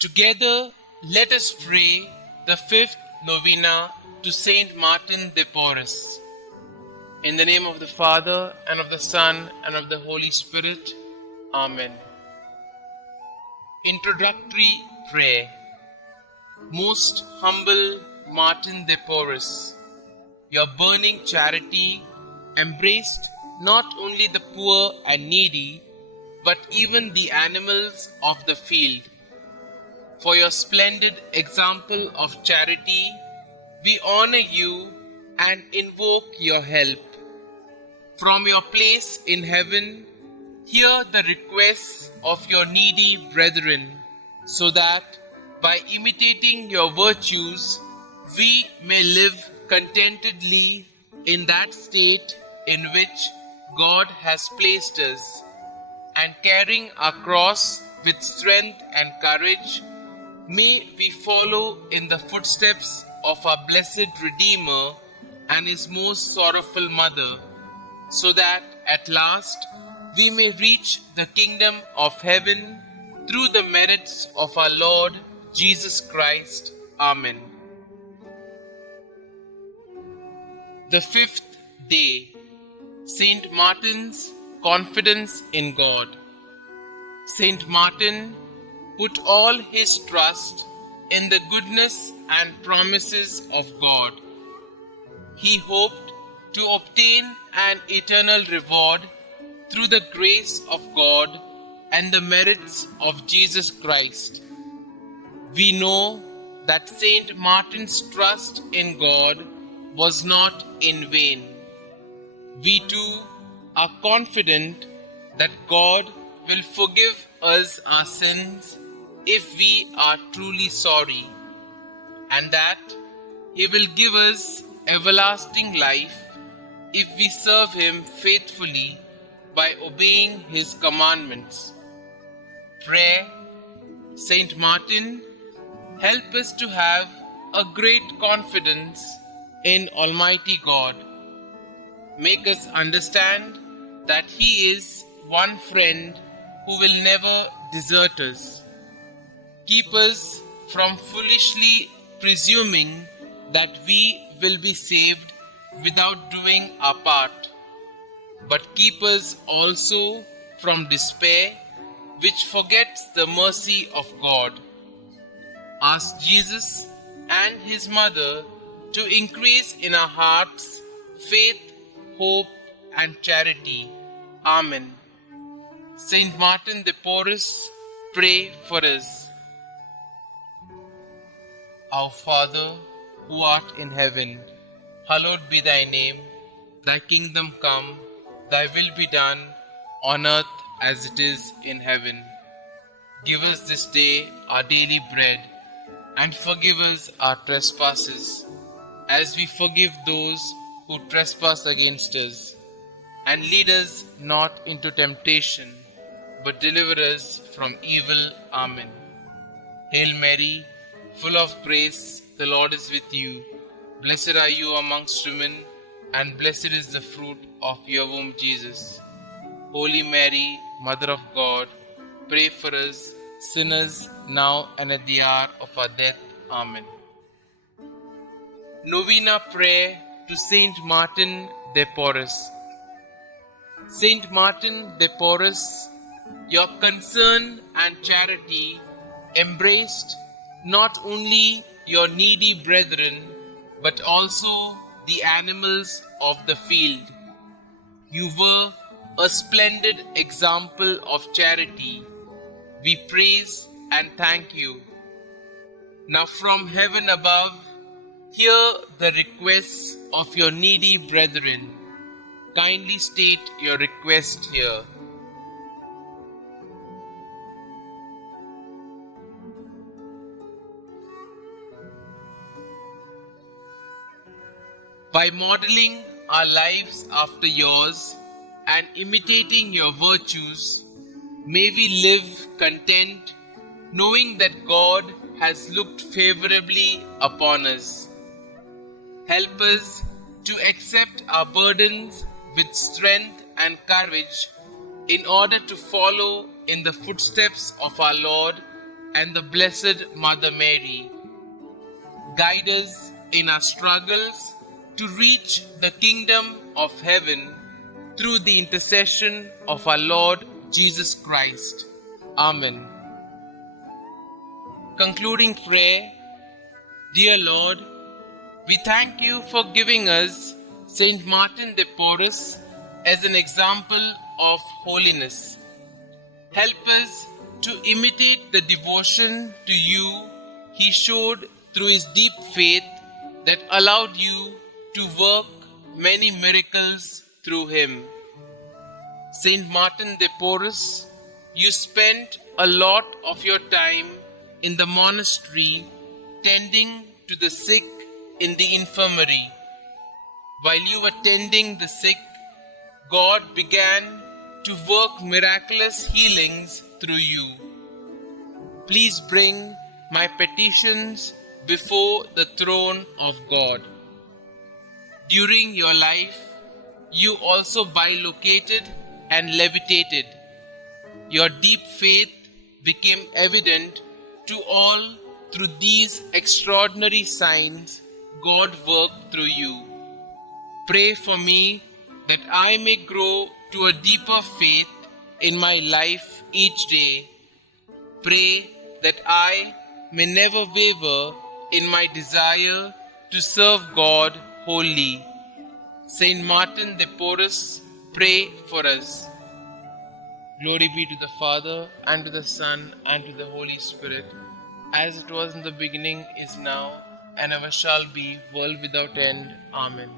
Together, let us pray the fifth Novena to Saint Martin de Porres. In the name of the Father, and of the Son, and of the Holy Spirit. Amen. Introductory Prayer. Most humble Martin de Porres, your burning charity embraced not only the poor and needy, but even the animals of the field. For your splendid example of charity, we honor you and invoke your help. From your place in heaven, hear the requests of your needy brethren, so that by imitating your virtues, we may live contentedly in that state in which God has placed us, and carrying our cross with strength and courage, may we follow in the footsteps of our blessed Redeemer and his most sorrowful mother, so that at last we may reach the kingdom of heaven through the merits of our Lord Jesus Christ. Amen. The fifth day, Saint Martin's confidence in God. Saint Martin put all his trust in the goodness and promises of God. He hoped to obtain an eternal reward through the grace of God and the merits of Jesus Christ. We know that Saint Martin's trust in God was not in vain. We too are confident that God will forgive us our sins if we are truly sorry, and that He will give us everlasting life if we serve Him faithfully by obeying His commandments. Prayer. Saint Martin, help us to have a great confidence in Almighty God. Make us understand that He is one friend who will never desert us. Keep us from foolishly presuming that we will be saved without doing our part, but keep us also from despair, which forgets the mercy of God. Ask Jesus and His Mother to increase in our hearts faith, hope, and charity. Amen. Saint Martin de Porres, pray for us. Our Father, who art in heaven, hallowed be thy name. Thy kingdom come, thy will be done, on earth as it is in heaven. Give us this day our daily bread, and forgive us our trespasses, as we forgive those who trespass against us. And lead us not into temptation, but deliver us from evil. Amen. Hail Mary, full of grace, the Lord is with you. Blessed are you amongst women, and blessed is the fruit of your womb, Jesus. Holy Mary, Mother of God, pray for us sinners, now and at the hour of our death. Amen. Novena Prayer to Saint Martin de Porres. Saint Martin de Porres, your concern and charity embraced not only your needy brethren, but also the animals of the field. You were a splendid example of charity. We praise and thank you. Now from heaven above, hear the requests of your needy brethren. Kindly state your request here. By modeling our lives after yours and imitating your virtues, may we live content, knowing that God has looked favorably upon us. Help us to accept our burdens with strength and courage in order to follow in the footsteps of our Lord and the Blessed Mother Mary, guide us in our struggles to reach the kingdom of heaven through the intercession of our Lord Jesus Christ. Amen. Concluding prayer. Dear Lord, we thank you for giving us Saint Martin de Porres as an example of holiness. Help us to imitate the devotion to you he showed through his deep faith that allowed you to work many miracles through him. Saint Martin de Porres, you spent a lot of your time in the monastery tending to the sick in the infirmary. While you were tending the sick, God began to work miraculous healings through you. Please bring my petitions before the throne of God. During your life, you also bilocated and levitated. Your deep faith became evident to all through these extraordinary signs God worked through you. Pray for me that I may grow to a deeper faith in my life each day. Pray that I may never waver in my desire to serve God wholly. Saint Martin de Porres, pray for us. Glory be to the Father, and to the Son, and to the Holy Spirit, as it was in the beginning, is now, and ever shall be, world without end. Amen.